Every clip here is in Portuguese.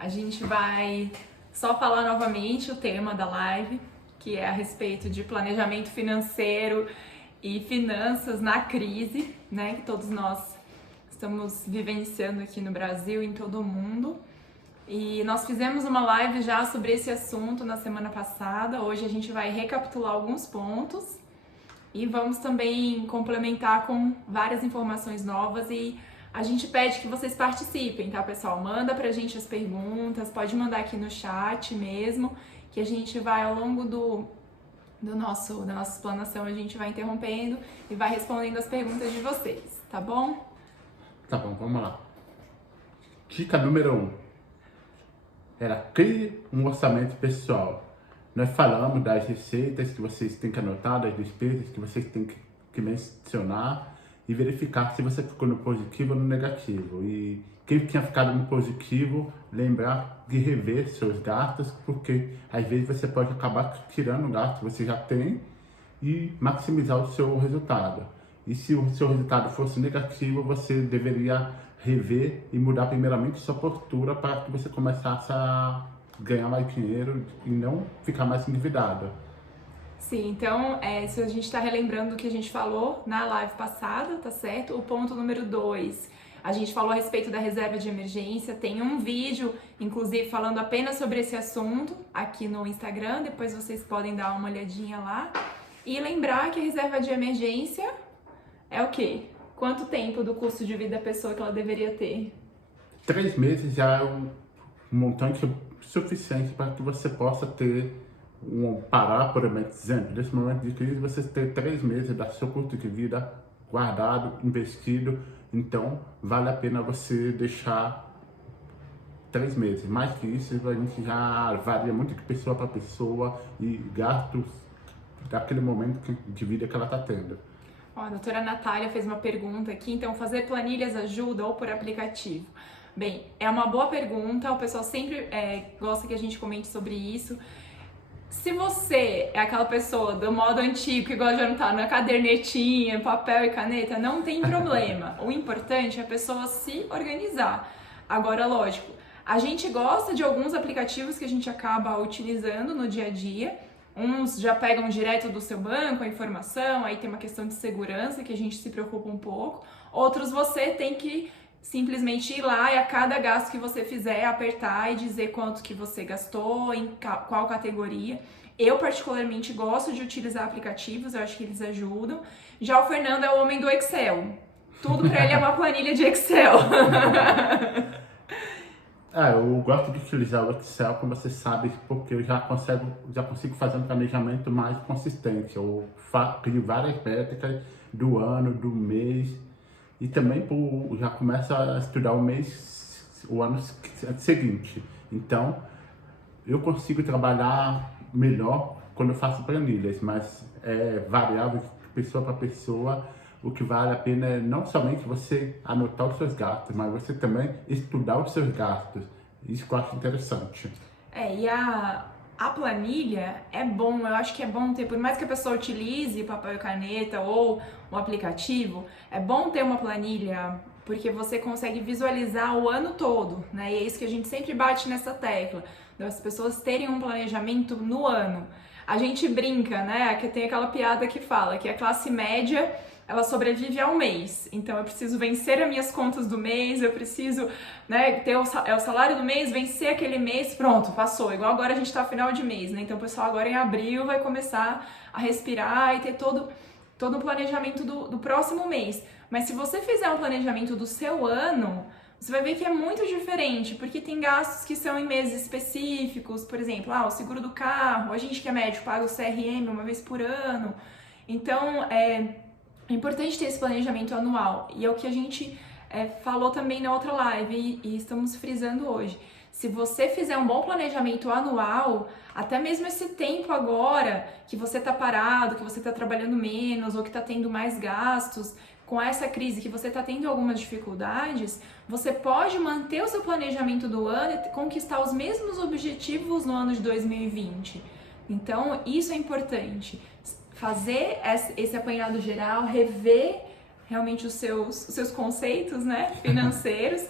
A gente vai só falar novamente o tema da live, que é a respeito de planejamento financeiro e finanças na crise, né, que todos nós estamos vivenciando aqui no Brasil e em todo o mundo. E nós fizemos uma live já sobre esse assunto na semana passada. Hoje a gente vai recapitular alguns pontos e vamos também complementar com várias informações novas, e a gente pede que vocês participem, tá, pessoal? Manda pra gente as perguntas, pode mandar aqui no chat mesmo, que a gente vai ao longo da nossa explanação, a gente vai interrompendo e vai respondendo as perguntas de vocês, tá bom? Tá bom, vamos lá. Dica número 1. Crie um orçamento pessoal. Nós falamos das receitas que vocês têm que anotar, das despesas que vocês têm que mencionar e verificar se você ficou no positivo ou no negativo. E quem tinha ficado no positivo, lembrar de rever seus gastos, porque às vezes você pode acabar tirando o gasto que você já tem e maximizar o seu resultado. E se o seu resultado fosse negativo, você deveria rever e mudar primeiramente sua postura para que você começasse a ganhar mais dinheiro e não ficar mais endividado. Sim, então, se a gente está relembrando o que a gente falou na live passada, tá certo? O ponto número 2, a gente falou a respeito da reserva de emergência, tem um vídeo, inclusive, falando apenas sobre esse assunto aqui no Instagram, depois vocês podem dar uma olhadinha lá. E lembrar que a reserva de emergência é o quê? Quanto tempo do custo de vida da pessoa que ela deveria ter? 3 meses já é um montante suficiente para que você possa ter parar, por exemplo, nesse momento de crise, você ter 3 meses da seu custo de vida guardado, investido. Então, vale a pena você deixar 3 meses. Mais que isso, a gente já varia muito de pessoa para pessoa e gastos daquele momento de vida que ela está tendo. Ó, a doutora Natália fez uma pergunta aqui, então fazer planilhas ajuda ou por aplicativo? Bem, é uma boa pergunta, o pessoal sempre gosta que a gente comente sobre isso. Se você é aquela pessoa do modo antigo que gosta de anotar na cadernetinha, papel e caneta, não tem problema. O importante é a pessoa se organizar. Agora, lógico, a gente gosta de alguns aplicativos que a gente acaba utilizando no dia a dia. Uns já pegam direto do seu banco a informação, aí tem uma questão de segurança que a gente se preocupa um pouco. Outros você tem que simplesmente ir lá e a cada gasto que você fizer, apertar e dizer quanto que você gastou, em qual categoria. Eu particularmente gosto de utilizar aplicativos, eu acho que eles ajudam. Já o Fernando é o homem do Excel. Tudo pra ele é uma planilha de Excel. Eu gosto de utilizar o Excel, como você sabe, porque eu já consigo fazer um planejamento mais consistente. Eu crio várias métricas do ano, do mês, e também já começo a estudar o ano seguinte. Então, eu consigo trabalhar melhor quando eu faço planilhas, mas é variável de pessoa para pessoa. O que vale a pena é não somente você anotar os seus gastos, mas você também estudar os seus gastos. Isso que eu acho interessante. E a planilha é bom, eu acho que é bom ter, por mais que a pessoa utilize papel e caneta ou um aplicativo, é bom ter uma planilha, porque você consegue visualizar o ano todo, né? E é isso que a gente sempre bate nessa tecla, das pessoas terem um planejamento no ano. A gente brinca, né? Que tem aquela piada que fala que a classe média, ela sobrevive ao mês. Então eu preciso vencer as minhas contas do mês, eu preciso, né, ter o salário do mês, vencer aquele mês, pronto, passou. Igual agora a gente tá final de mês, né? Então o pessoal agora em abril vai começar a respirar e ter todo o planejamento do próximo mês. Mas se você fizer um planejamento do seu ano, você vai ver que é muito diferente, porque tem gastos que são em meses específicos, por exemplo, o seguro do carro, a gente que é médico paga o CRM uma vez por ano. Então, é importante ter esse planejamento anual, e é o que a gente falou também na outra live e estamos frisando hoje. Se você fizer um bom planejamento anual, até mesmo esse tempo agora que você está parado, que você está trabalhando menos ou que está tendo mais gastos, com essa crise que você está tendo algumas dificuldades, você pode manter o seu planejamento do ano e conquistar os mesmos objetivos no ano de 2020. Então, isso é importante. Fazer esse apanhado geral, rever realmente os seus conceitos, né, financeiros,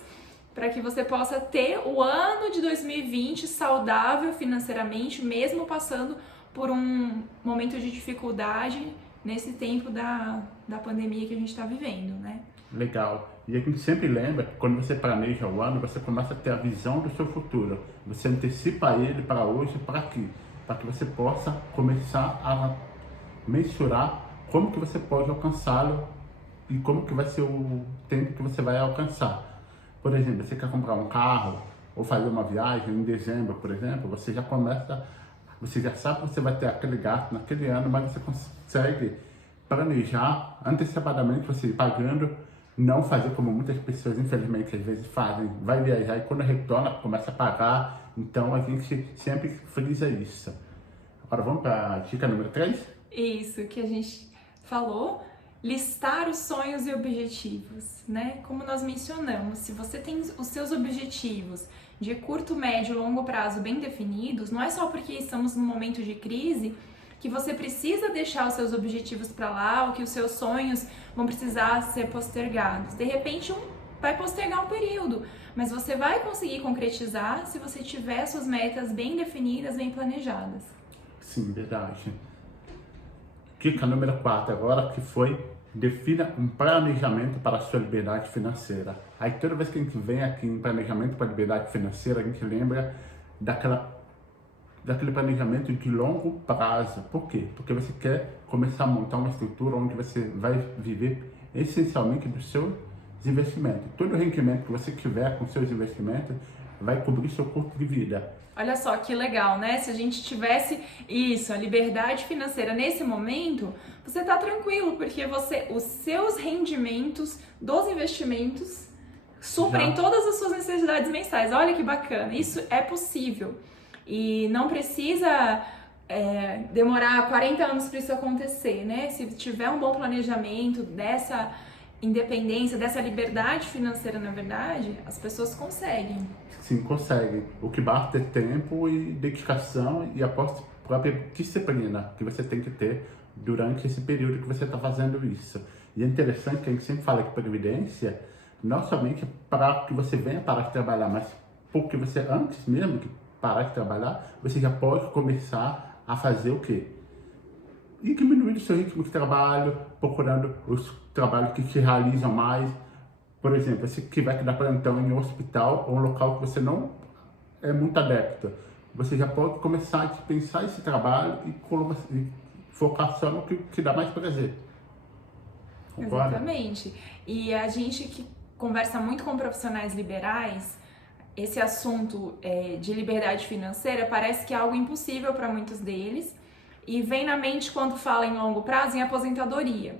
para que você possa ter o ano de 2020 saudável financeiramente, mesmo passando por um momento de dificuldade nesse tempo da pandemia que a gente está vivendo, né? Legal. E a gente sempre lembra que quando você planeja o ano, você começa a ter a visão do seu futuro. Você antecipa ele para hoje, para aqui, para que você possa começar a mensurar como que você pode alcançá-lo e como que vai ser o tempo que você vai alcançar. Por exemplo, você quer comprar um carro ou fazer uma viagem em dezembro, por exemplo, você já começa, você já sabe que você vai ter aquele gasto naquele ano, mas você consegue planejar antecipadamente, você ir pagando, não fazer como muitas pessoas, infelizmente, às vezes fazem, vai viajar e quando retorna, começa a pagar. Então, a gente sempre frisa isso. Agora, vamos para a dica número 3? Isso que a gente falou, listar os sonhos e objetivos, né? Como nós mencionamos, se você tem os seus objetivos de curto, médio e longo prazo bem definidos, não é só porque estamos num momento de crise que você precisa deixar os seus objetivos para lá ou que os seus sonhos vão precisar ser postergados. De repente, vai postergar um período, mas você vai conseguir concretizar se você tiver suas metas bem definidas, bem planejadas. Sim, verdade. Dica número 4 agora, que foi: defina um planejamento para a sua liberdade financeira. Aí toda vez que a gente vem aqui em planejamento para a liberdade financeira, a gente lembra daquele planejamento de longo prazo. Por quê? Porque você quer começar a montar uma estrutura onde você vai viver essencialmente dos seus investimentos. Todo o rendimento que você tiver com seus investimentos vai cobrir seu custo de vida. Olha só que legal, né? Se a gente tivesse isso, a liberdade financeira nesse momento, você tá tranquilo, porque os seus rendimentos dos investimentos suprem todas as suas necessidades mensais. Olha que bacana, isso é possível. E não precisa demorar 40 anos para isso acontecer, né? Se tiver um bom planejamento dessa independência, dessa liberdade financeira, na verdade, as pessoas conseguem. Sim, consegue. O que basta é tempo e dedicação e a própria disciplina que você tem que ter durante esse período que você está fazendo isso. E é interessante que a gente sempre fala que previdência não somente para que você venha parar de trabalhar, mas porque você, antes mesmo de parar de trabalhar, você já pode começar a fazer o quê? E diminuir o seu ritmo de trabalho, procurando os trabalhos que te realizam mais. Por exemplo, se tiver que dar plantão em um hospital ou um local que você não é muito adepto, você já pode começar a dispensar esse trabalho e focar só no que te dá mais prazer. Concorda? Exatamente. E a gente que conversa muito com profissionais liberais, esse assunto de liberdade financeira parece que é algo impossível para muitos deles e vem na mente quando fala em longo prazo em aposentadoria,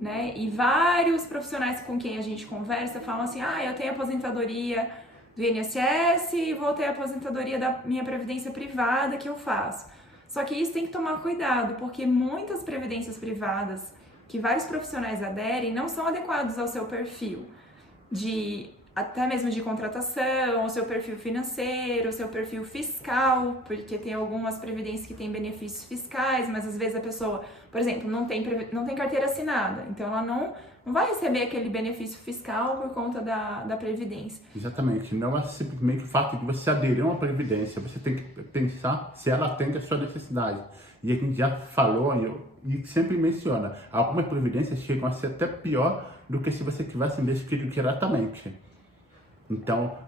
né? E vários profissionais com quem a gente conversa falam assim: eu tenho aposentadoria do INSS e vou ter a aposentadoria da minha previdência privada que eu faço. Só que isso tem que tomar cuidado, porque muitas previdências privadas que vários profissionais aderem não são adequados ao seu perfil, até mesmo de contratação, o seu perfil financeiro, o seu perfil fiscal, porque tem algumas previdências que têm benefícios fiscais, mas às vezes a pessoa, por exemplo, não tem carteira assinada, então ela não vai receber aquele benefício fiscal por conta da previdência. Exatamente, não é simplesmente o fato de você aderir a uma previdência, você tem que pensar se ela atende a sua necessidade. E a gente já falou e sempre menciona, algumas previdências chegam a ser até pior do que se você tivesse investido diretamente. Então,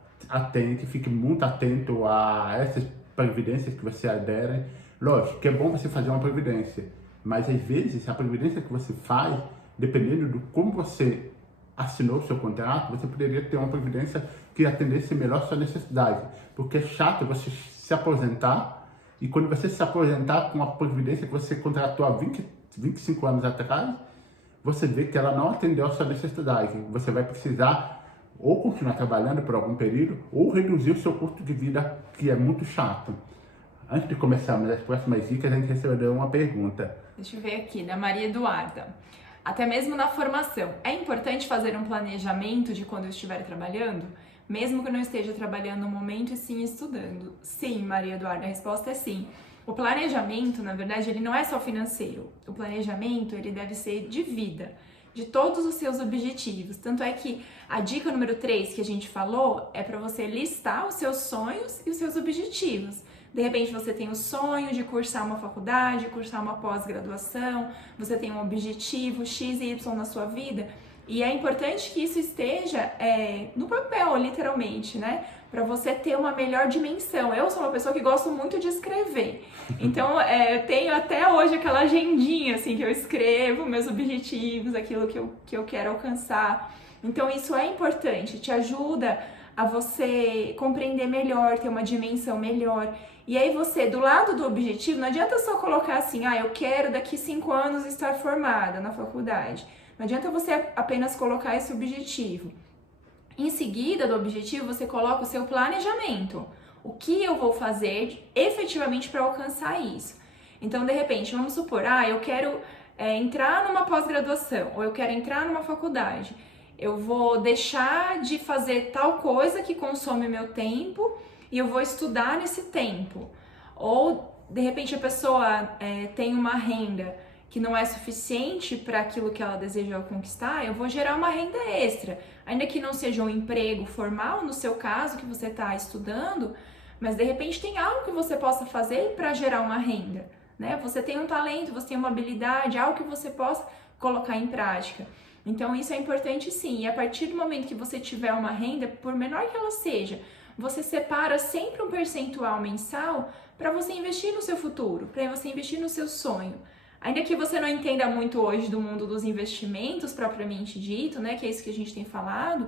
fique muito atento a essas previdências que você adere. Lógico que é bom você fazer uma previdência, mas às vezes a previdência que você faz, dependendo do como você assinou o seu contrato, você poderia ter uma previdência que atendesse melhor a sua necessidade. Porque é chato você se aposentar e quando você se aposentar com uma previdência que você contratou há 25 anos atrás, você vê que ela não atendeu a sua necessidade. Você vai precisar ou continuar trabalhando por algum período, ou reduzir o seu custo de vida, que é muito chato. Antes de começarmos as próximas dicas, a gente recebeu uma pergunta. Deixa eu ver aqui, da Maria Eduarda. Até mesmo na formação, é importante fazer um planejamento de quando eu estiver trabalhando? Mesmo que eu não esteja trabalhando no momento e sim estudando? Sim, Maria Eduarda, a resposta é sim. O planejamento, na verdade, ele não é só financeiro. O planejamento, ele deve ser de vida. de todos os seus objetivos. Tanto é que a dica número 3 que a gente falou é para você listar os seus sonhos e os seus objetivos. De repente você tem o sonho de cursar uma faculdade, cursar uma pós-graduação, você tem um objetivo X e Y na sua vida, e é importante que isso esteja no papel, literalmente, né? Para você ter uma melhor dimensão. Eu sou uma pessoa que gosto muito de escrever, então eu tenho até hoje aquela agendinha assim que eu escrevo meus objetivos, aquilo que eu quero alcançar. Então isso é importante, te ajuda a você compreender melhor, ter uma dimensão melhor. E aí você, do lado do objetivo, não adianta só colocar assim, eu quero daqui 5 anos estar formada na faculdade. Não adianta você apenas colocar esse objetivo. Em seguida do objetivo, você coloca o seu planejamento. O que eu vou fazer efetivamente para alcançar isso? Então, de repente, vamos supor, eu quero entrar numa pós-graduação, ou eu quero entrar numa faculdade. Eu vou deixar de fazer tal coisa que consome meu tempo e eu vou estudar nesse tempo. Ou, de repente, a pessoa tem uma renda que não é suficiente para aquilo que ela deseja conquistar, eu vou gerar uma renda extra. Ainda que não seja um emprego formal, no seu caso, que você está estudando, mas de repente tem algo que você possa fazer para gerar uma renda, né? Você tem um talento, você tem uma habilidade, algo que você possa colocar em prática. Então isso é importante sim, e a partir do momento que você tiver uma renda, por menor que ela seja, você separa sempre um percentual mensal para você investir no seu futuro, para você investir no seu sonho. Ainda que você não entenda muito hoje do mundo dos investimentos propriamente dito, né, que é isso que a gente tem falado,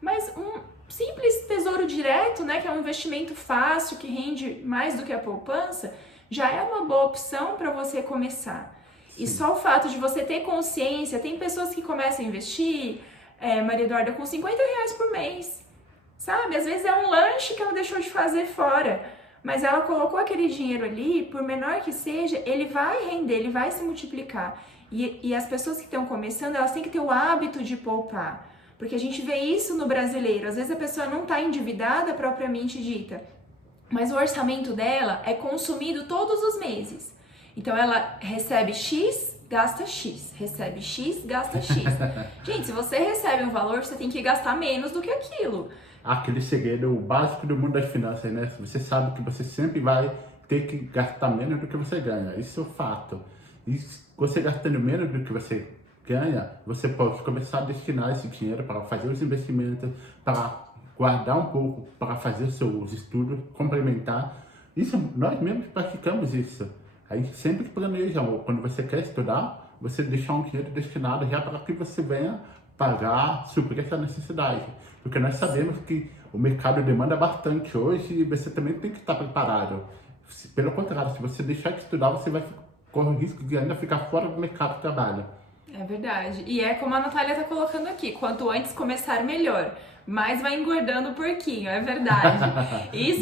mas um simples tesouro direto, né, que é um investimento fácil, que rende mais do que a poupança, já é uma boa opção para você começar. Sim. E só o fato de você ter consciência, tem pessoas que começam a investir, Maria Eduarda, com R$50 por mês, sabe? Às vezes é um lanche que ela deixou de fazer fora. Mas ela colocou aquele dinheiro ali, por menor que seja, ele vai render, ele vai se multiplicar. E as pessoas que estão começando, elas têm que ter o hábito de poupar. Porque a gente vê isso no brasileiro. Às vezes a pessoa não está endividada propriamente dita, mas o orçamento dela é consumido todos os meses. Então ela recebe X, gasta X. Recebe X, gasta X. Gente, se você recebe um valor, você tem que gastar menos do que aquilo. Aquele segredo básico do mundo das finanças, né? Você sabe que você sempre vai ter que gastar menos do que você ganha. Isso é um fato. E você gastando menos do que você ganha, você pode começar a destinar esse dinheiro para fazer os investimentos, para guardar um pouco, para fazer seus estudos, complementar. Isso, nós mesmos praticamos isso. A gente sempre planeja, quando você quer estudar, você deixar um dinheiro destinado já para que você venha pagar, suprir essa necessidade. Porque nós sabemos que o mercado demanda bastante hoje e você também tem que estar preparado. Pelo contrário, se você deixar de estudar, você vai correr o risco de ainda ficar fora do mercado de trabalho. É verdade. E é como a Natália está colocando aqui, quanto antes começar, melhor. Mas vai engordando o porquinho, é verdade.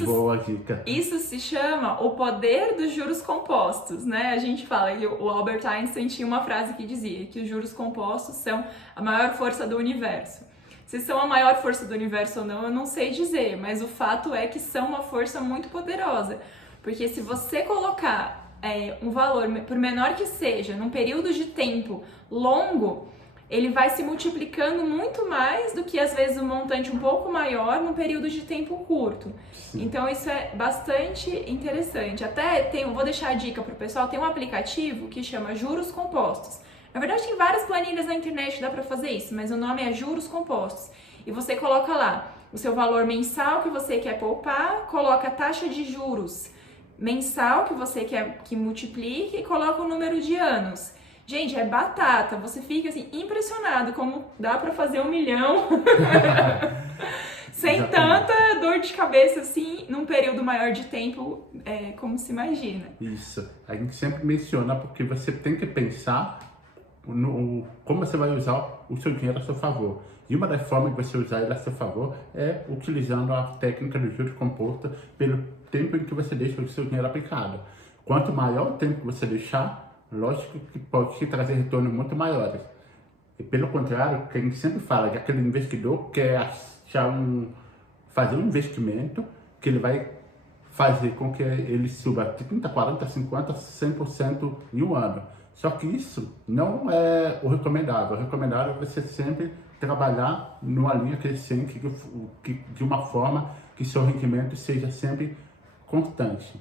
Boa dica. Isso se chama o poder dos juros compostos, né? A gente fala que o Albert Einstein tinha uma frase que dizia que os juros compostos são a maior força do universo. Se são a maior força do universo ou não, eu não sei dizer, mas o fato é que são uma força muito poderosa. Porque se você colocar um valor, por menor que seja, num período de tempo longo, ele vai se multiplicando muito mais do que, às vezes, um montante um pouco maior num período de tempo curto. Sim. Então, isso é bastante interessante. Até vou deixar a dica para o pessoal, tem um aplicativo que chama Juros Compostos. Na verdade, tem várias planilhas na internet, dá para fazer isso, mas o nome é Juros Compostos. E você coloca lá o seu valor mensal que você quer poupar, coloca a taxa de juros mensal que você quer que multiplique e coloca o número de anos. Gente, é batata, você fica assim impressionado como dá pra fazer 1 milhão sem tanta dor de cabeça assim, num período maior de tempo, como se imagina. Isso, a gente sempre menciona porque você tem que pensar como você vai usar o seu dinheiro a seu favor. E uma das formas de você usar ele a seu favor é utilizando a técnica do juros composto pelo tempo em que você deixa o seu dinheiro aplicado. Quanto maior o tempo que você deixar, lógico que pode te trazer retornos muito maiores. E pelo contrário, que a gente sempre fala que aquele investidor quer fazer um investimento que ele vai fazer com que ele suba 30, 40, 50, 100% em um ano. Só que isso não é o recomendável. O recomendável é você sempre trabalhar numa linha crescente de uma forma que seu rendimento seja sempre constante.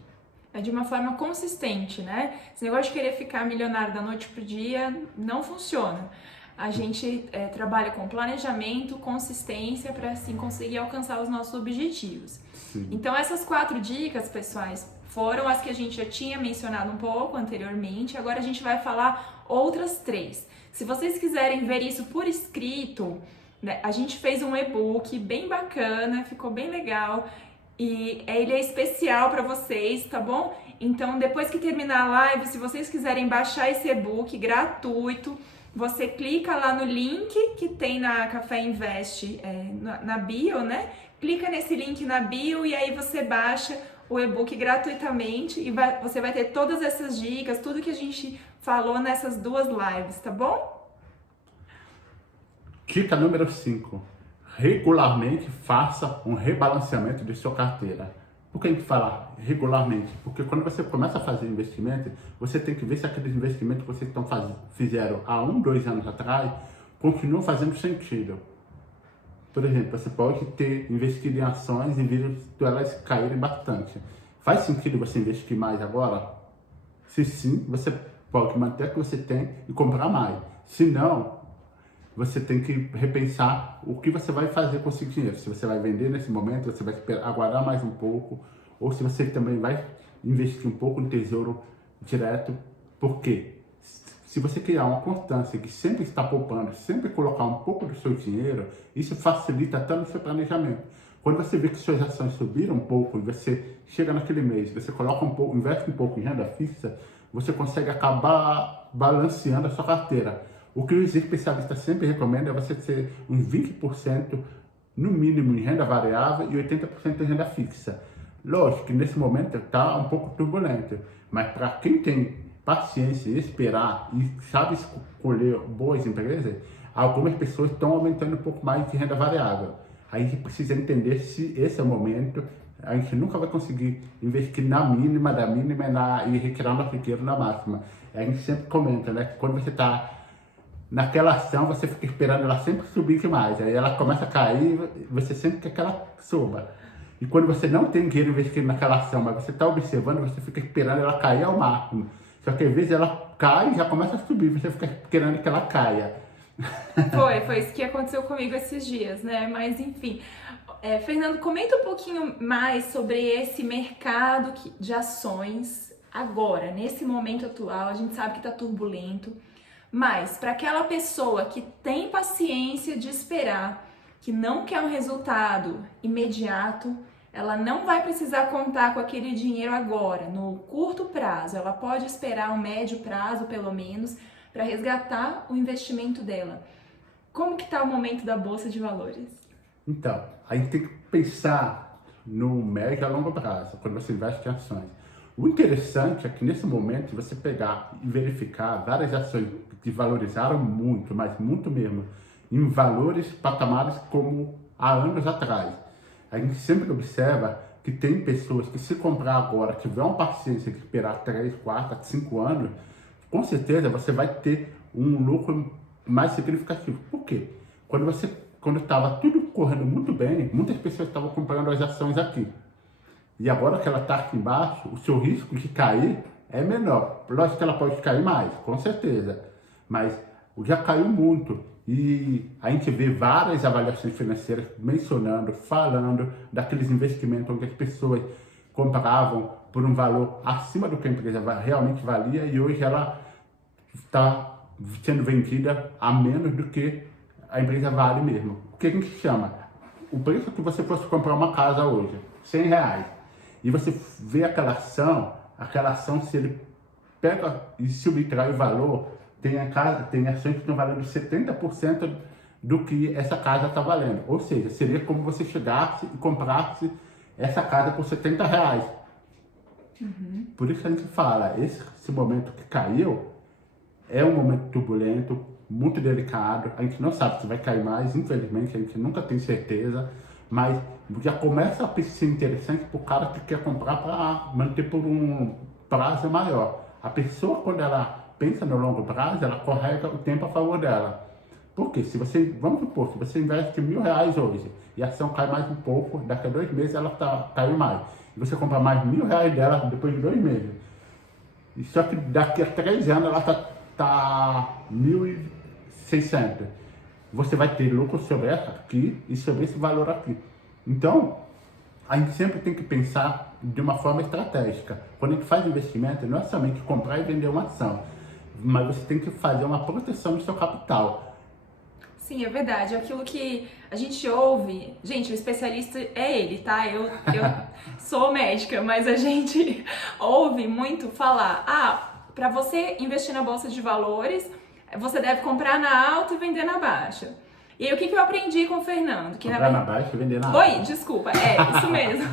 É de uma forma consistente, né? Esse negócio de querer ficar milionário da noite pro dia não funciona. A gente trabalha com planejamento, consistência para assim conseguir alcançar os nossos objetivos. Sim. Então essas 4 dicas, pessoais, foram as que a gente já tinha mencionado um pouco anteriormente. Agora a gente vai falar outras 3. Se vocês quiserem ver isso por escrito, né, a gente fez um e-book bem bacana, ficou bem legal. E ele é especial para vocês, tá bom? Então, depois que terminar a live, se vocês quiserem baixar esse e-book gratuito, você clica lá no link que tem na Café Invest, na bio, né? Clica nesse link na bio e aí você baixa o e-book gratuitamente e você vai ter todas essas dicas, tudo que a gente falou nessas 2 lives, tá bom? Dica número 5. Regularmente faça um rebalanceamento de sua carteira. Por que a gente fala regularmente? Porque quando você começa a fazer investimento, você tem que ver se aqueles investimentos que vocês fizeram há 1, 2 anos atrás continuam fazendo sentido. Por exemplo, você pode ter investido em ações e visto elas caírem bastante. Faz sentido você investir mais agora? Se sim, você pode manter o que você tem e comprar mais. Se não, você tem que repensar o que você vai fazer com esse dinheiro. Se você vai vender nesse momento, você vai aguardar mais um pouco, ou se você também vai investir um pouco no tesouro direto. Por quê? Se você criar uma constância que sempre está poupando, sempre colocar um pouco do seu dinheiro, isso facilita até no seu planejamento. Quando você vê que suas ações subiram um pouco e você chega naquele mês, você coloca um pouco, investe um pouco em renda fixa, você consegue acabar balanceando a sua carteira. O que os especialistas sempre recomendam é você ter uns 20% no mínimo em renda variável e 80% em renda fixa. Lógico que nesse momento está um pouco turbulento, mas para quem tem paciência e esperar e sabe escolher boas empresas, algumas pessoas estão aumentando um pouco mais de renda variável. Aí a gente precisa entender se esse é o momento. A gente nunca vai conseguir investir na mínima, da mínima e retirar nosso dinheiro na máxima. A gente sempre comenta, né? Que quando você está naquela ação, você fica esperando ela sempre subir demais. Aí ela começa a cair, você sempre quer que ela suba. E quando você não tem dinheiro investido naquela ação, mas você está observando, você fica esperando ela cair ao máximo. Só que às vezes ela cai e já começa a subir, você fica querendo que ela caia. Foi isso que aconteceu comigo esses dias, né? Mas enfim. Fernando, comenta um pouquinho mais sobre esse mercado de ações agora, nesse momento atual. A gente sabe que está turbulento. Mas para aquela pessoa que tem paciência de esperar, que não quer um resultado imediato, ela não vai precisar contar com aquele dinheiro agora, no curto prazo. Ela pode esperar um médio prazo, pelo menos, para resgatar o investimento dela. Como que está o momento da Bolsa de Valores? Então, a gente tem que pensar no médio a longo prazo, quando você investe em ações. O interessante é que nesse momento você pegar e verificar várias ações que valorizaram muito, mas muito mesmo, em valores, patamares como há anos atrás. A gente sempre observa que tem pessoas que se comprar agora, tiver uma paciência de esperar 3, 4, 5 anos, com certeza você vai ter um lucro mais significativo. Por quê? Quando estava tudo correndo muito bem, muitas pessoas estavam comprando as ações aqui. E agora que ela está aqui embaixo, o seu risco de cair é menor. Lógico que ela pode cair mais, com certeza. Mas já caiu muito. E a gente vê várias avaliações financeiras mencionando, falando daqueles investimentos onde as pessoas compravam por um valor acima do que a empresa realmente valia e hoje ela está sendo vendida a menos do que a empresa vale mesmo. O que a gente chama? O preço que você fosse comprar uma casa hoje, R$100. E você vê aquela ação, se ele pega e subtrai o valor, tem ações que estão valendo 70% do que essa casa está valendo. Ou seja, seria como você chegasse e comprasse essa casa por R$70. Uhum. Por isso que a gente fala, esse momento que caiu é um momento turbulento, muito delicado. A gente não sabe se vai cair mais, infelizmente, a gente nunca tem certeza. Mas já começa a ser interessante para o cara que quer comprar para manter por um prazo maior. A pessoa, quando ela pensa no longo prazo, ela correga o tempo a favor dela. Porque se você, vamos supor, se você investe R$1.000 hoje e a ação cai mais um pouco, daqui a 2 meses ela caiu mais. E você compra mais R$1.000 dela depois de 2 meses. E só que daqui a 3 anos ela tá 1.600. Você vai ter lucro sobre essa aqui e sobre esse valor aqui. Então, a gente sempre tem que pensar de uma forma estratégica. Quando a gente faz investimento, não é somente comprar e vender uma ação, mas você tem que fazer uma proteção do seu capital. Sim, é verdade. Aquilo que a gente ouve, gente, o especialista é ele, tá? Eu sou médica, mas a gente ouve muito falar, para você investir na bolsa de valores, você deve comprar na alta e vender na baixa. E aí, o que eu aprendi com o Fernando? Que comprar na baixa e vender na alta. Oi, desculpa, é isso mesmo.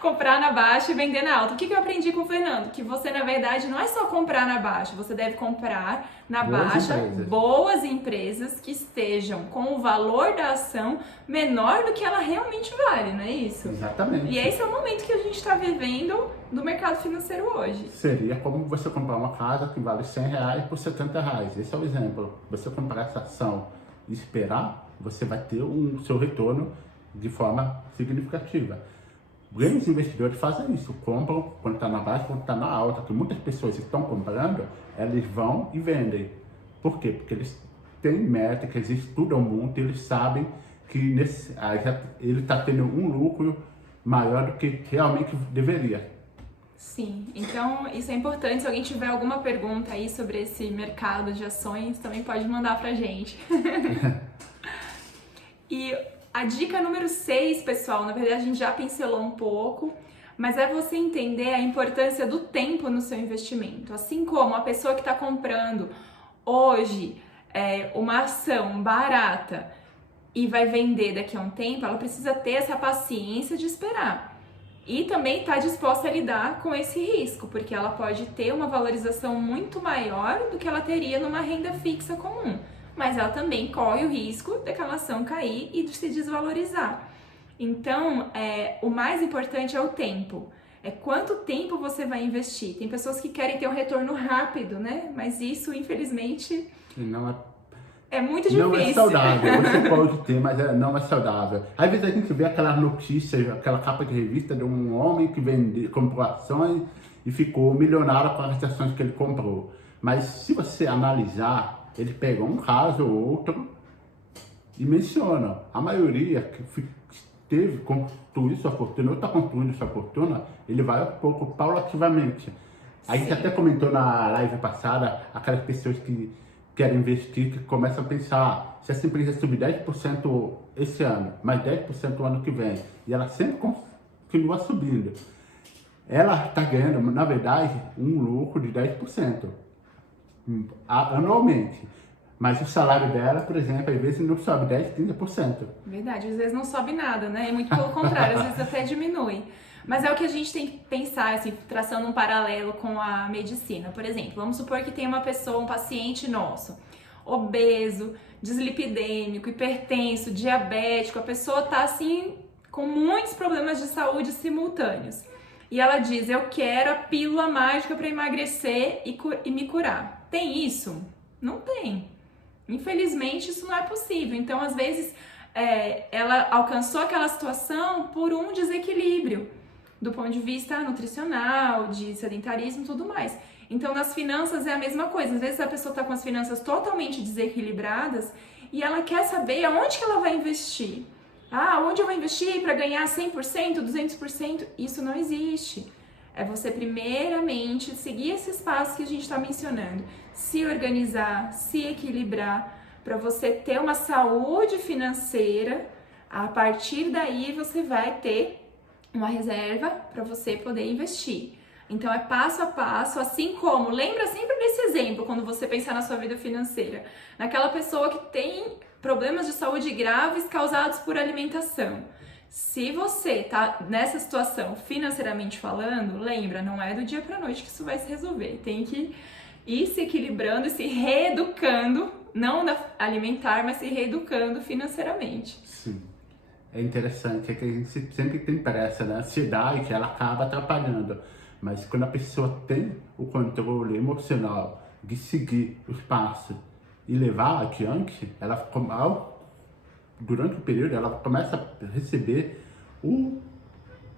Comprar na baixa e vender na alta. O que eu aprendi com o Fernando? Que você, na verdade, não é só comprar na baixa, você deve comprar na baixa boas empresas que estejam com o valor da ação menor do que ela realmente vale, não é isso? Exatamente. E esse é o momento que a gente está vivendo no mercado financeiro hoje. Seria como você comprar uma casa que vale R$100 por R$70. Esse é o exemplo. Você comprar essa ação e esperar, você vai ter o seu retorno de forma significativa. Grandes investidores fazem isso, compram quando está na baixa, quando está na alta, que muitas pessoas estão comprando, eles vão e vendem. Por quê? Porque eles têm métricas, eles estudam muito, eles sabem que ele está tendo um lucro maior do que realmente deveria. Sim, então isso é importante. Se alguém tiver alguma pergunta aí sobre esse mercado de ações, também pode mandar pra gente. E a dica número 6, pessoal, na verdade a gente já pincelou um pouco, mas é você entender a importância do tempo no seu investimento. Assim como a pessoa que está comprando hoje uma ação barata e vai vender daqui a um tempo, ela precisa ter essa paciência de esperar. E também está disposta a lidar com esse risco, porque ela pode ter uma valorização muito maior do que ela teria numa renda fixa comum. Mas ela também corre o risco daquela ação cair e de se desvalorizar. Então, o mais importante é o tempo. É quanto tempo você vai investir. Tem pessoas que querem ter um retorno rápido, né? Mas isso, infelizmente, é muito difícil. Não é saudável, você pode ter, mas não é saudável. Às vezes a gente vê aquela notícia, aquela capa de revista de um homem que comprou ações e ficou milionário com as ações que ele comprou. Mas se você analisar, ele pegou um caso ou outro e menciona. A maioria que construir sua fortuna ou está construindo sua fortuna, ele vai um pouco paulativamente. A gente até comentou na live passada, aquelas pessoas que querem investir, que começam a pensar, se essa empresa subir 10% esse ano, mais 10% o ano que vem, e ela sempre continua subindo, ela está ganhando, na verdade, um lucro de 10% anualmente. Mas o salário dela, por exemplo, às vezes não sobe 10%, 30%. Verdade, às vezes não sobe nada, né? E muito pelo contrário, às vezes até diminui. Mas é o que a gente tem que pensar, assim, traçando um paralelo com a medicina. Por exemplo, vamos supor que tem uma pessoa, um paciente nosso, obeso, dislipidêmico, hipertenso, diabético, a pessoa tá assim com muitos problemas de saúde simultâneos. E ela diz, eu quero a pílula mágica para emagrecer e me curar. Tem isso? Não tem. Infelizmente, isso não é possível. Então, às vezes, ela alcançou aquela situação por um desequilíbrio do ponto de vista nutricional, de sedentarismo e tudo mais. Então, nas finanças é a mesma coisa. Às vezes a pessoa está com as finanças totalmente desequilibradas e ela quer saber aonde que ela vai investir. Onde eu vou investir para ganhar 100%, 200%? Isso não existe. É você primeiramente seguir esses passos que a gente está mencionando. Se organizar, se equilibrar, para você ter uma saúde financeira. A partir daí você vai ter uma reserva para você poder investir. Então é passo a passo, assim como, lembra sempre desse exemplo quando você pensar na sua vida financeira, naquela pessoa que tem problemas de saúde graves causados por alimentação. Se você tá nessa situação financeiramente falando, lembra, não é do dia para noite que isso vai se resolver. Tem que ir se equilibrando e se reeducando, não alimentar, mas se reeducando financeiramente. Sim. É interessante, é que a gente sempre tem pressa, né? A ansiedade, ela acaba atrapalhando. Mas quando a pessoa tem o controle emocional de seguir os passos e levar adiante, durante o período, ela começa a receber o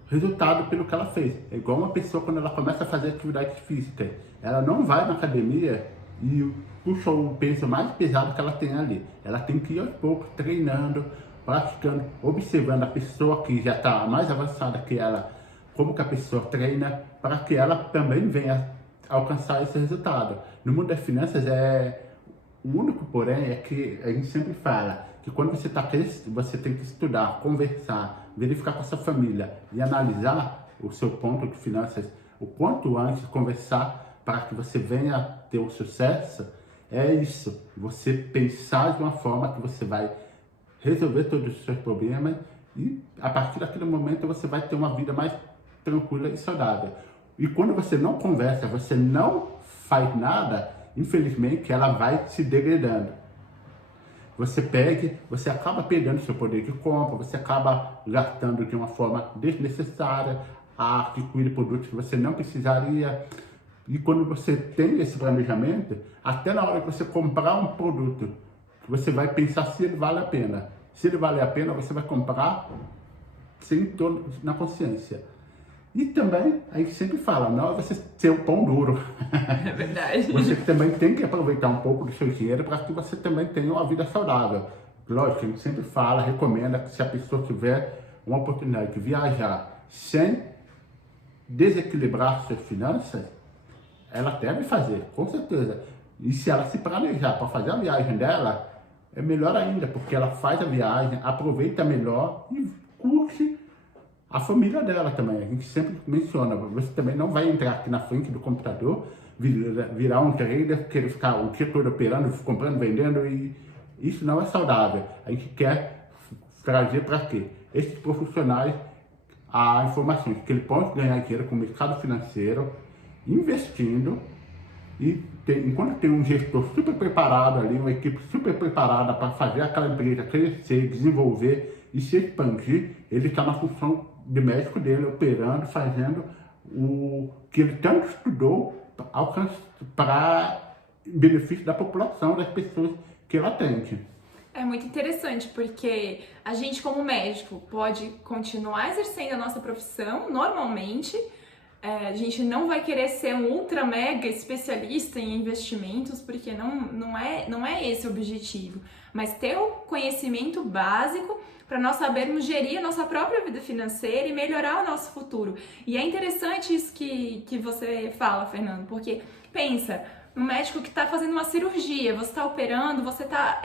resultado pelo que ela fez. É igual uma pessoa quando ela começa a fazer atividade física. Ela não vai na academia e puxa o peso mais pesado que ela tem ali. Ela tem que ir aos poucos, treinando, praticando, observando a pessoa que já está mais avançada que ela, como que a pessoa treina, para que ela também venha alcançar esse resultado. No mundo das finanças, o único porém é que a gente sempre fala que quando você está crescendo, você tem que estudar, conversar, verificar com a sua família e analisar o seu ponto de finanças o quanto antes, conversar para que você venha ter o sucesso. É isso, você pensar de uma forma que você vai resolver todos os seus problemas e a partir daquele momento você vai ter uma vida mais tranquila e saudável. E quando você não conversa, você não faz nada, infelizmente ela vai se degradando. Você acaba perdendo seu poder de compra, você acaba gastando de uma forma desnecessária, adquire produtos que você não precisaria. E quando você tem esse planejamento, até na hora que você comprar um produto, você vai pensar se ele vale a pena. Se ele vale a pena, você vai comprar sem dor na consciência. E também, a gente sempre fala, não é você ser o pão duro. É verdade. Você também tem que aproveitar um pouco do seu dinheiro para que você também tenha uma vida saudável. Lógico, a gente sempre fala, recomenda que se a pessoa tiver uma oportunidade de viajar sem desequilibrar suas finanças, ela deve fazer, com certeza. E se ela se planejar para fazer a viagem dela, é melhor ainda, porque ela faz a viagem, aproveita melhor e curte a família dela também. A gente sempre menciona, você também não vai entrar aqui na frente do computador, virar um trader, querer ficar o dia todo operando, comprando, vendendo, e isso não é saudável. A gente quer trazer para quê? Esses profissionais a informações que ele pode ganhar dinheiro com o mercado financeiro, investindo, e enquanto tem um gestor super preparado ali, uma equipe super preparada para fazer aquela empresa crescer, desenvolver e se expandir, ele está na função de médico dele, operando, fazendo o que ele tanto estudou para benefício da população, das pessoas que ele atende. É muito interessante, porque a gente, como médico, pode continuar exercendo a nossa profissão normalmente. A gente não vai querer ser um ultra mega especialista em investimentos, porque não é esse o objetivo. Mas ter o conhecimento básico para nós sabermos gerir a nossa própria vida financeira e melhorar o nosso futuro. E é interessante isso que você fala, Fernando, porque pensa, um médico que está fazendo uma cirurgia, você está operando, você está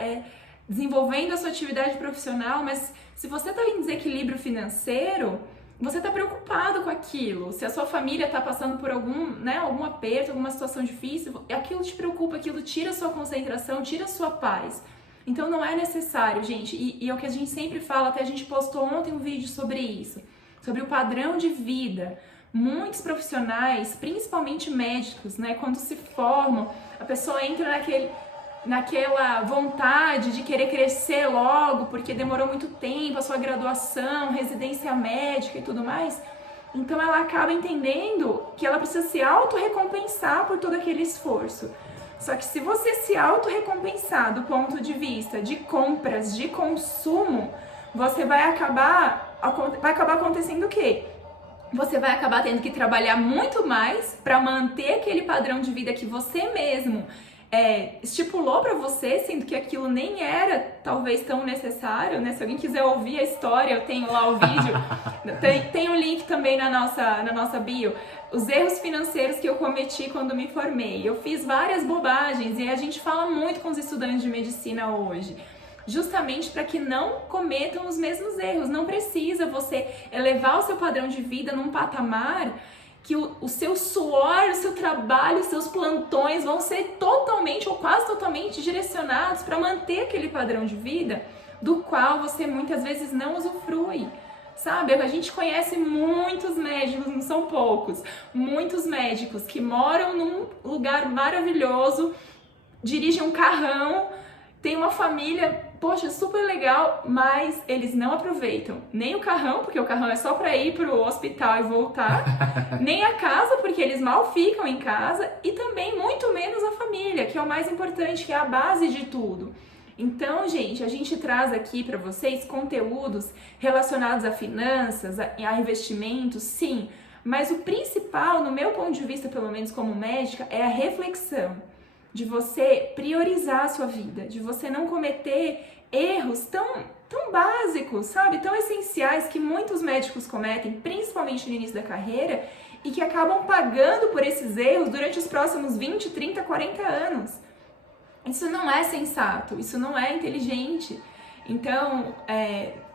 desenvolvendo a sua atividade profissional, mas se você está em desequilíbrio financeiro, você está preocupado com aquilo. Se a sua família está passando por algum aperto, alguma situação difícil, aquilo te preocupa, aquilo tira a sua concentração, tira a sua paz. Então não é necessário, gente, e é o que a gente sempre fala, até a gente postou ontem um vídeo sobre isso, sobre o padrão de vida. Muitos profissionais, principalmente médicos, né, quando se formam, a pessoa entra naquela vontade de querer crescer logo, porque demorou muito tempo, a sua graduação, residência médica e tudo mais. Então ela acaba entendendo que ela precisa se autorrecompensar por todo aquele esforço. Só que se você se autorrecompensar do ponto de vista de compras, de consumo, você vai acabar acontecendo o quê? Você vai acabar tendo que trabalhar muito mais para manter aquele padrão de vida que você mesmo estipulou para você, sendo que aquilo nem era talvez tão necessário, né? Se alguém quiser ouvir a história, eu tenho lá o vídeo, tem um link também na nossa bio, os erros financeiros que eu cometi quando me formei. Eu fiz várias bobagens e a gente fala muito com os estudantes de medicina hoje, justamente para que não cometam os mesmos erros. Não precisa você elevar o seu padrão de vida num patamar que o seu suor, o seu trabalho, os seus plantões vão ser totalmente ou quase totalmente direcionados para manter aquele padrão de vida do qual você muitas vezes não usufrui, sabe? A gente conhece muitos médicos, não são poucos, muitos médicos que moram num lugar maravilhoso, dirigem um carrão, tem uma família poxa, super legal, mas eles não aproveitam nem o carrão, porque o carrão é só para ir pro hospital e voltar, nem a casa, porque eles mal ficam em casa, e também muito menos a família, que é o mais importante, que é a base de tudo. Então, gente, a gente traz aqui para vocês conteúdos relacionados a finanças, a investimentos, sim, mas o principal, no meu ponto de vista, pelo menos como médica, é a reflexão, de você priorizar a sua vida, de você não cometer erros tão básicos, sabe? Tão essenciais que muitos médicos cometem, principalmente no início da carreira, e que acabam pagando por esses erros durante os próximos 20, 30, 40 anos. Isso não é sensato, isso não é inteligente. Então,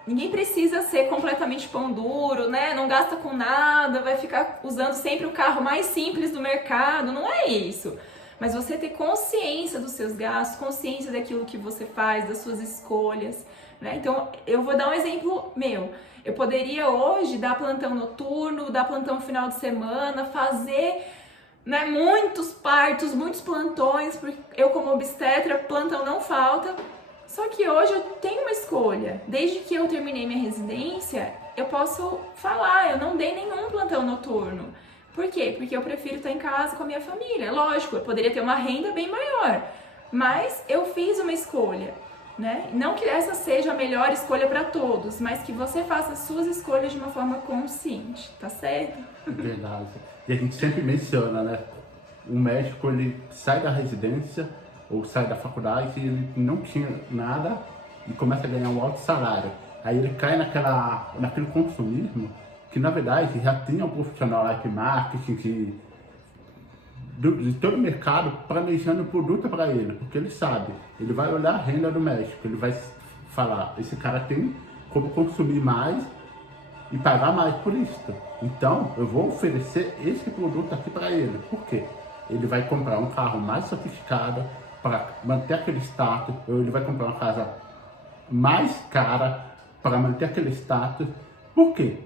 ninguém precisa ser completamente pão duro, né? Não gasta com nada, vai ficar usando sempre o carro mais simples do mercado, não é isso. Mas você ter consciência dos seus gastos, consciência daquilo que você faz, das suas escolhas, né? Então, eu vou dar um exemplo meu. Eu poderia hoje dar plantão noturno, dar plantão final de semana, fazer, né, muitos partos, muitos plantões, porque eu como obstetra, plantão não falta. Só que hoje eu tenho uma escolha. Desde que eu terminei minha residência, eu posso falar, eu não dei nenhum plantão noturno. Por quê? Porque eu prefiro estar em casa com a minha família. Lógico, eu poderia ter uma renda bem maior, mas eu fiz uma escolha, né? Não que essa seja a melhor escolha para todos, mas que você faça as suas escolhas de uma forma consciente, tá certo? Verdade. E a gente sempre menciona, né? O médico, ele sai da residência ou sai da faculdade e ele não tinha nada e começa a ganhar um alto salário. Aí ele cai naquele consumismo que, na verdade, já tinha um profissional lá de marketing, de todo o mercado, planejando o produto para ele, porque ele sabe, ele vai olhar a renda do médico, ele vai falar, esse cara tem como consumir mais e pagar mais por isso. Então, eu vou oferecer esse produto aqui para ele. Por quê? Ele vai comprar um carro mais sofisticado para manter aquele status, ou ele vai comprar uma casa mais cara para manter aquele status. Por quê?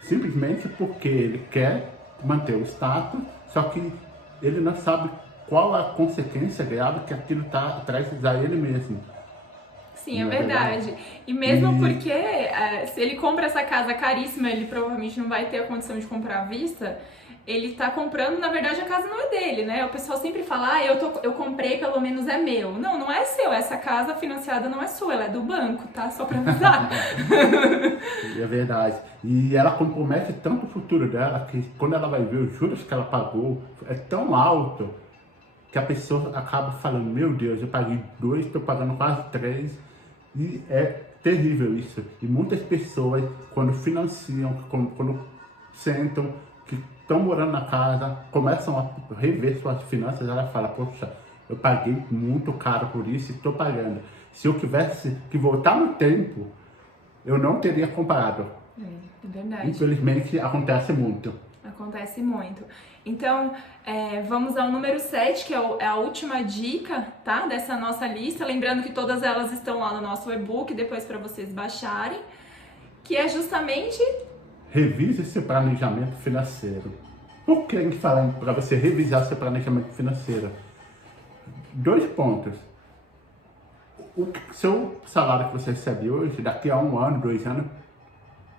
Simplesmente porque ele quer manter o status, só que ele não sabe qual a consequência grave que aquilo traz a ele mesmo. Sim, é verdade. E mesmo porque se ele compra essa casa caríssima, ele provavelmente não vai ter a condição de comprar à vista, ele tá comprando, na verdade, a casa não é dele, né? O pessoal sempre fala, eu comprei, pelo menos é meu. Não, não é seu. Essa casa financiada não é sua, ela é do banco, tá? Só pra avisar. É verdade. E ela compromete tanto o futuro dela que quando ela vai ver os juros que ela pagou, é tão alto que a pessoa acaba falando, meu Deus, eu paguei 2, estou pagando quase 3. E é terrível isso. E muitas pessoas, quando financiam, quando sentam, que estão morando na casa, começam a rever suas finanças, ela fala, poxa, eu paguei muito caro por isso e estou pagando. Se eu tivesse que voltar no tempo, eu não teria comprado. É verdade. Infelizmente, acontece muito. Acontece muito. Então, vamos ao número 7, que é a última dica, tá? Dessa nossa lista. Lembrando que todas elas estão lá no nosso e-book, depois para vocês baixarem. Que é justamente... Revise seu planejamento financeiro. Por que a gente fala para você revisar seu planejamento financeiro? 2 pontos. O seu salário que você recebe hoje, daqui a 1 ano, 2 anos,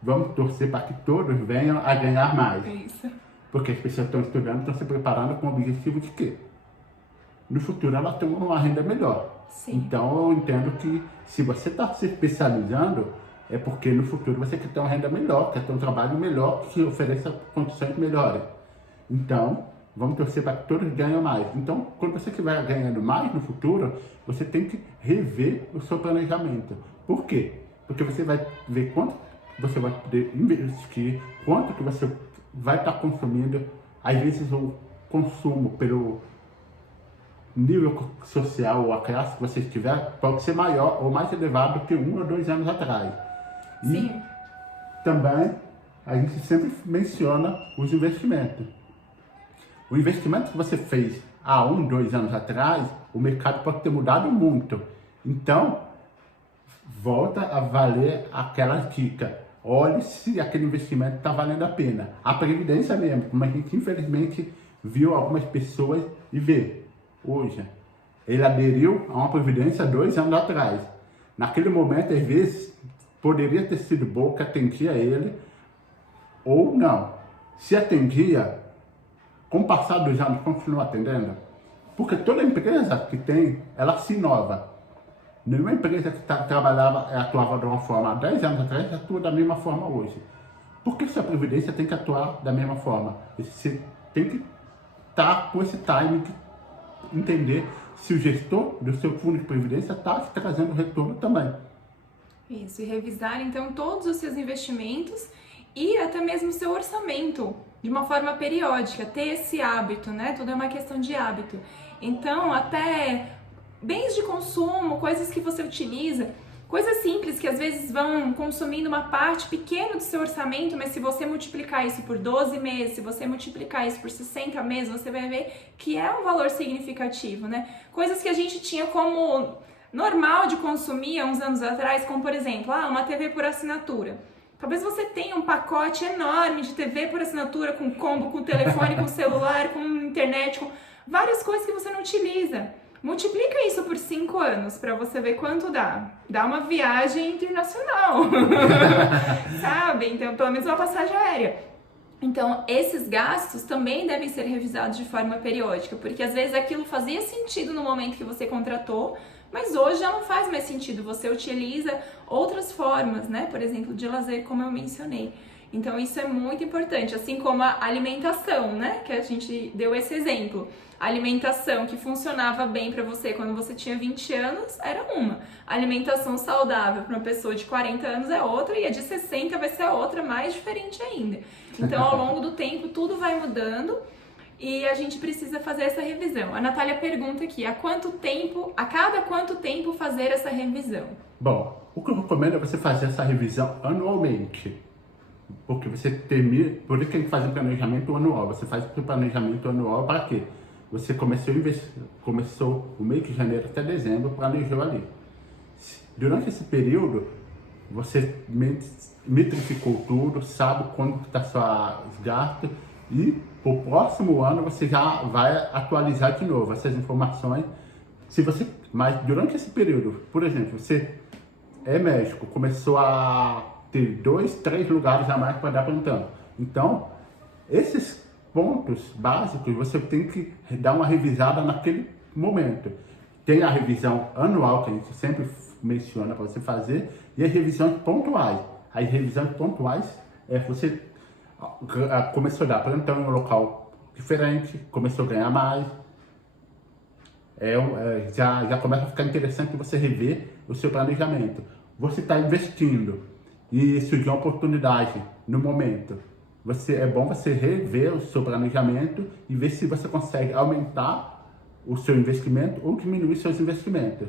vamos torcer para que todos venham a ganhar mais. Isso. Porque as pessoas estão estudando, estão se preparando com o objetivo de quê? No futuro ela tem uma renda melhor. Sim. Então eu entendo que se você está se especializando, é porque no futuro você quer ter uma renda melhor, quer ter um trabalho melhor que ofereça condições melhores. Então, vamos torcer para que todos ganhem mais. Então, quando você estiver ganhando mais no futuro, você tem que rever o seu planejamento. Por quê? Porque você vai ver quanto você vai poder investir, quanto que você vai estar consumindo. Às vezes o consumo pelo nível social ou a classe que você estiver pode ser maior ou mais elevado que 1 ou 2 anos atrás. Sim. E também a gente sempre menciona os investimentos. O investimento que você fez há 1, 2 anos atrás, o mercado pode ter mudado muito. Então, volta a valer aquela dica. Olhe se aquele investimento está valendo a pena. A previdência mesmo, como a gente infelizmente viu algumas pessoas e vê hoje. ele aderiu a uma previdência 2 anos atrás. Naquele momento, às vezes, poderia ter sido boa que atendia ele, ou não. Se atendia, com o passar dos anos, continua atendendo. Porque toda empresa que tem, ela se inova. Nenhuma empresa que atuava de uma forma há 10 anos atrás, atua da mesma forma hoje. Por que sua previdência tem que atuar da mesma forma? Você tem que estar com esse timing, entender se o gestor do seu fundo de previdência está te trazendo retorno também. Isso, e revisar então todos os seus investimentos e até mesmo o seu orçamento de uma forma periódica, ter esse hábito, né? Tudo é uma questão de hábito. Então, até bens de consumo, coisas que você utiliza, coisas simples que às vezes vão consumindo uma parte pequena do seu orçamento, mas se você multiplicar isso por 12 meses, se você multiplicar isso por 60 meses, você vai ver que é um valor significativo, né? Coisas que a gente tinha como normal de consumir há uns anos atrás, como por exemplo, uma TV por assinatura. Talvez você tenha um pacote enorme de TV por assinatura, com combo, com telefone, com celular, com internet, com várias coisas que você não utiliza. Multiplica isso por 5 anos para você ver quanto dá. Dá uma viagem internacional, sabe? Então, pelo menos uma passagem aérea. Então, esses gastos também devem ser revisados de forma periódica, porque às vezes aquilo fazia sentido no momento que você contratou, mas hoje já não faz mais sentido. Você utiliza outras formas, né? Por exemplo, de lazer, como eu mencionei. Então, isso é muito importante, assim como a alimentação, né? Que a gente deu esse exemplo. A alimentação que funcionava bem para você quando você tinha 20 anos era uma. A alimentação saudável para uma pessoa de 40 anos é outra e a de 60 vai ser a outra, mais diferente ainda. Então, ao longo do tempo, tudo vai mudando e a gente precisa fazer essa revisão. A Natália pergunta aqui, a cada quanto tempo fazer essa revisão? Bom, o que eu recomendo é você fazer essa revisão anualmente. Porque você termina, por isso que a gente faz um planejamento anual. Você faz o planejamento anual para quê? Você começou o mês de janeiro até dezembro, planejou ali. Durante esse período, você metrificou tudo, sabe quanto está seus gastos e para o próximo ano você já vai atualizar de novo essas informações. Mas durante esse período, por exemplo, você é médico, começou a ter 2, 3 lugares a mais para dar plantão. Então, esses pontos básicos você tem que dar uma revisada naquele momento. Tem a revisão anual, que a gente sempre menciona para você fazer, e as revisões pontuais. As revisões pontuais você começou a dar plantão em um local diferente, começou a ganhar mais. Já começa a ficar interessante você rever o seu planejamento. Você está investindo e surgiu uma oportunidade no momento. É bom você rever o seu planejamento e ver se você consegue aumentar o seu investimento ou diminuir seus investimentos.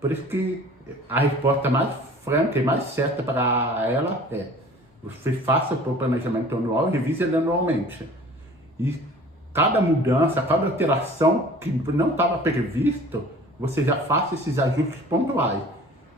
Por isso que a resposta mais franca e mais certa para ela é: você faça o seu planejamento anual e revise ele anualmente. E cada mudança, cada alteração que não estava previsto, você já faça esses ajustes pontuais,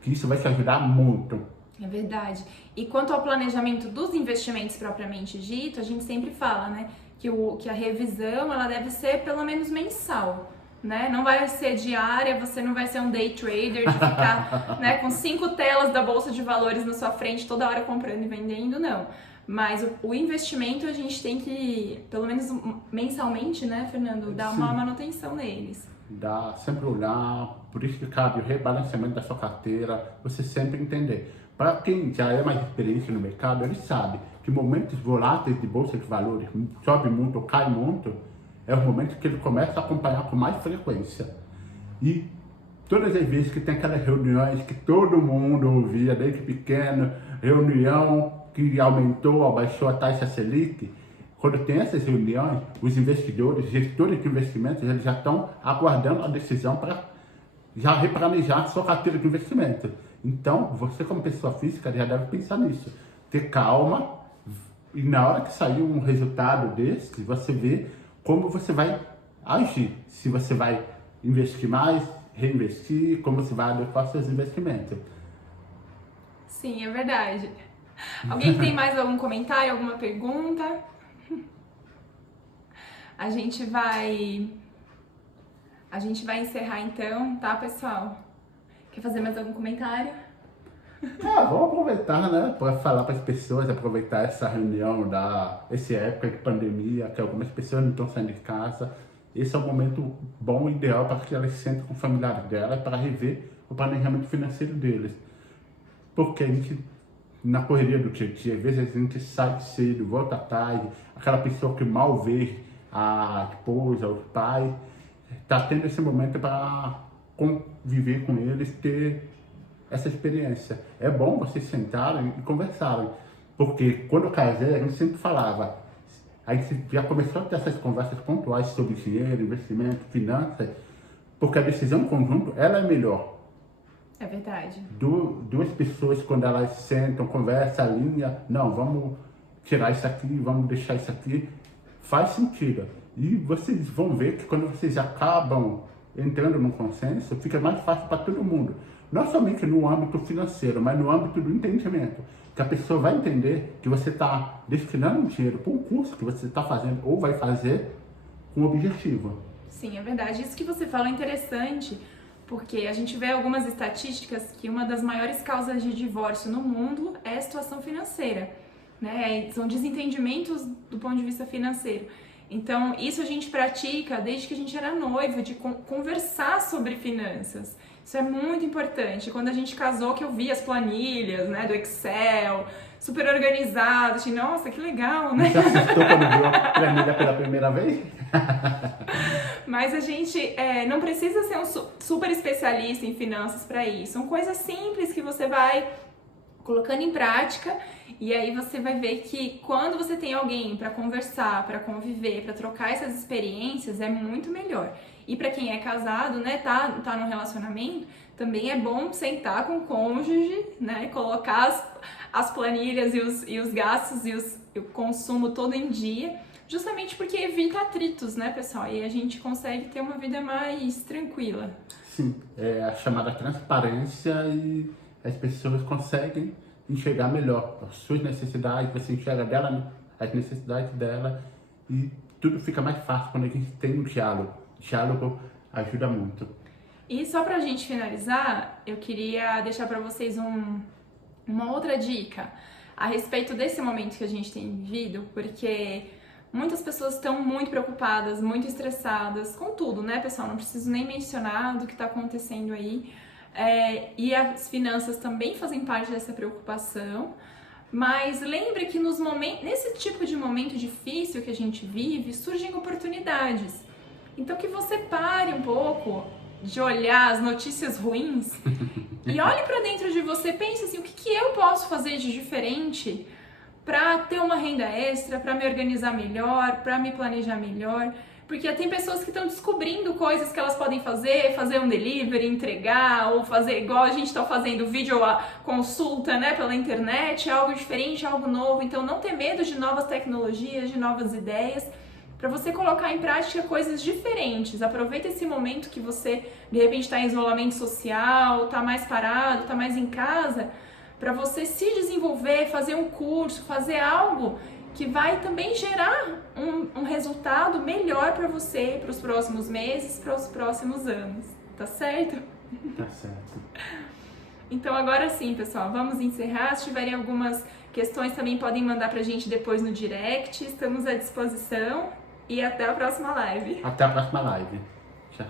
que isso vai te ajudar muito. É verdade. E quanto ao planejamento dos investimentos propriamente dito, a gente sempre fala, né, que a revisão ela deve ser pelo menos mensal, né? Não vai ser diária, você não vai ser um day trader de ficar, né, com 5 telas da bolsa de valores na sua frente toda hora comprando e vendendo, não. Mas o investimento a gente tem que, pelo menos mensalmente, né, Fernando, dar uma manutenção neles. Dá sempre olhar, por isso que cabe o rebalanceamento da sua carteira, você sempre entender. Para quem já é mais experiente no mercado, ele sabe que momentos voláteis de bolsa de valores, sobe muito ou cai muito, é o momento que ele começa a acompanhar com mais frequência. E todas as vezes que tem aquelas reuniões que todo mundo ouvia desde pequeno, reunião que aumentou ou abaixou a taxa Selic, quando tem essas reuniões, os investidores, gestores de investimentos, eles já estão aguardando a decisão para já replanejar a sua carteira de investimento. Então, você como pessoa física já deve pensar nisso. Ter calma e na hora que sair um resultado desse, você vê como você vai agir. Se você vai investir mais, reinvestir, como você vai adequar seus investimentos. Sim, é verdade. Alguém tem mais algum comentário, alguma pergunta? A gente vai A gente vai encerrar então, tá, pessoal? Quer fazer mais algum comentário? Vamos aproveitar, né, para falar para as pessoas, aproveitar essa reunião essa época de pandemia, que algumas pessoas não estão saindo de casa. Esse é o momento bom e ideal para que elas sentem com familiares delas para rever o planejamento financeiro deles. Porque a gente, na correria do dia a dia, às vezes a gente sai cedo, volta tarde, aquela pessoa que mal vê a esposa, os pais, está tendo esse momento para conviver com eles, ter essa experiência. É bom vocês sentarem e conversarem, porque quando eu casei, a gente sempre falava, a gente já começou a ter essas conversas pontuais sobre dinheiro, investimento, finanças, porque a decisão conjunta, ela é melhor. É verdade. Duas pessoas, quando elas sentam, conversam, alinham, não, vamos tirar isso aqui, vamos deixar isso aqui, faz sentido. E vocês vão ver que quando vocês acabam entrando num consenso, fica mais fácil para todo mundo. Não somente no âmbito financeiro, mas no âmbito do entendimento. Que a pessoa vai entender que você está destinando dinheiro para um curso que você está fazendo ou vai fazer com objetivo. Sim, é verdade. Isso que você fala é interessante, porque a gente vê algumas estatísticas que uma das maiores causas de divórcio no mundo é a situação financeira, né? São desentendimentos do ponto de vista financeiro. Então, isso a gente pratica desde que a gente era noivo, de conversar sobre finanças. Isso é muito importante. Quando a gente casou, que eu vi as planilhas, né, do Excel, super organizado, achei, nossa, que legal, né? Você assustou quando viu a planilha pela primeira vez? Mas a gente não precisa ser um super especialista em finanças para isso. São coisas simples que você vai colocando em prática, e aí você vai ver que quando você tem alguém para conversar, para conviver, para trocar essas experiências, é muito melhor. E para quem é casado, né, tá num relacionamento, também é bom sentar com o cônjuge, né, colocar as planilhas e os gastos e o consumo todo em dia, justamente porque evita atritos, né, pessoal? E a gente consegue ter uma vida mais tranquila. Sim, é a chamada transparência e as pessoas conseguem enxergar melhor as suas necessidades, você enxerga dela, as necessidades dela, e tudo fica mais fácil quando a gente tem um diálogo. O diálogo ajuda muito. E só pra gente finalizar, eu queria deixar pra vocês uma outra dica a respeito desse momento que a gente tem vivido, porque muitas pessoas estão muito preocupadas, muito estressadas com tudo, né, pessoal? Não preciso nem mencionar do que tá acontecendo aí. E as finanças também fazem parte dessa preocupação, mas lembre que nesse tipo de momento difícil que a gente vive, surgem oportunidades. Então que você pare um pouco de olhar as notícias ruins e olhe para dentro de você, pense assim, o que eu posso fazer de diferente para ter uma renda extra, para me organizar melhor, para me planejar melhor. Porque tem pessoas que estão descobrindo coisas que elas podem fazer um delivery, entregar, ou fazer igual a gente está fazendo vídeo consulta, né, pela internet, algo diferente, algo novo. Então não ter medo de novas tecnologias, de novas ideias, para você colocar em prática coisas diferentes. Aproveita esse momento que você, de repente, está em isolamento social, está mais parado, está mais em casa, para você se desenvolver, fazer um curso, fazer algo que vai também gerar um resultado melhor para você, para os próximos meses, para os próximos anos. Tá certo? Tá certo. Então agora sim, pessoal, vamos encerrar. Se tiverem algumas questões, também podem mandar pra gente depois no direct. Estamos à disposição e até a próxima live. Até a próxima live. Tchau.